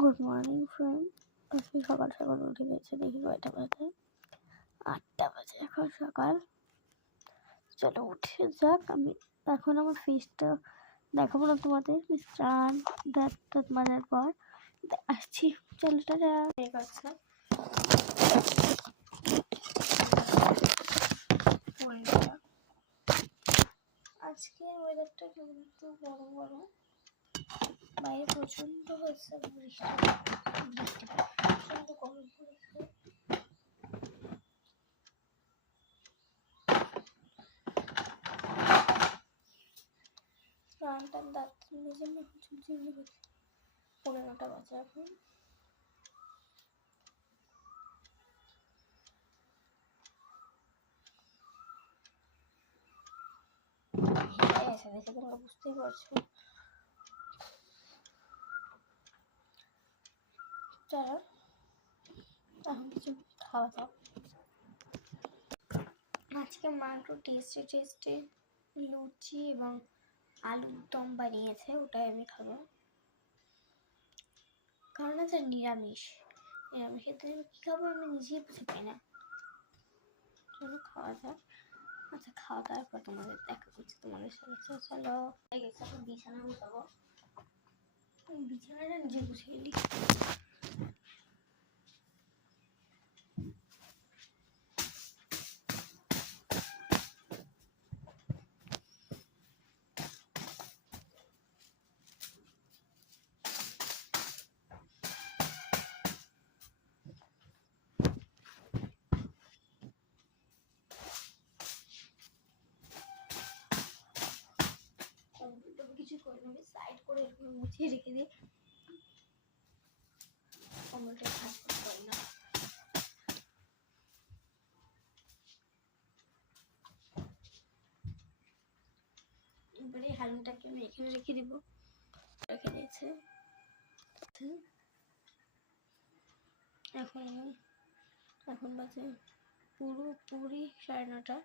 Good morning friend. আজকে সকাল সকাল উঠে গেছে, দেখি কয়টা বাজে, 8টা বাজে এখন সকাল। চলো উঠে যাক। আমি এখন আমার ফেসটা দেখাবো না তোমাদের, স্নান দাঁত মাজার পর আসছি। চলো টাটা। আজকে ওয়েদারটা কেমন, একটু গরম গরম, বাইরে প্রচন্ড হয়েছে বৃষ্টি, প্রচন্ড গরম পড়েছে। স্নান টান দাঁত মেজে এখন চুলচুলি গেছে, 9:30 বাজে এখন। এসে দেখে তোমরা বুঝতেই পারছো। চলো এখন কিছু খাওয়া দাও। আজকে মা একটু টেস্টে লুচি এবং আলুর দম বানিয়েছে, ওটাই আমি খাবো। কারণ আছে নিরামিষের দিন কী খাবো আমি নিজেই বুঝে পাই না। চলো খাওয়া যাক। আচ্ছা খাওয়া দাওয়ার পর তোমাদের দেখা করছি তোমাদের সাথে। চলো এখন বিছানা গুছাবো, বিছানাটা নিজে গুছিয়ে নিই। কিছু করে আমি সাইড করে এরকম মুছিয়ে রেখে দিই, কম্বলটা ভাঁজ করতে পারি না। এবারে হালুটাকে আমি এখানে রেখে দিব, রেখে দিয়েছে। এখন বাজে পুরোপুরি 9:30।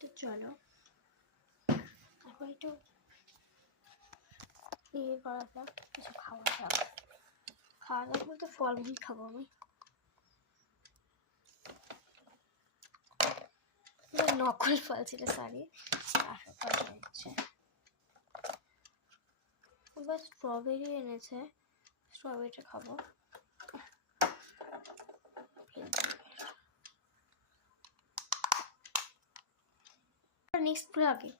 তো চলো এখন একটু ইয়ে করা যাক, কিছু খাওয়া দাওয়া বলতে ফলমূল খাবো আমি। নকল ফল ছিল, সরি, হচ্ছে এবার স্ট্রবেরি এনেছে, স্ট্রবেরিটা খাবো। নেক্সট আগে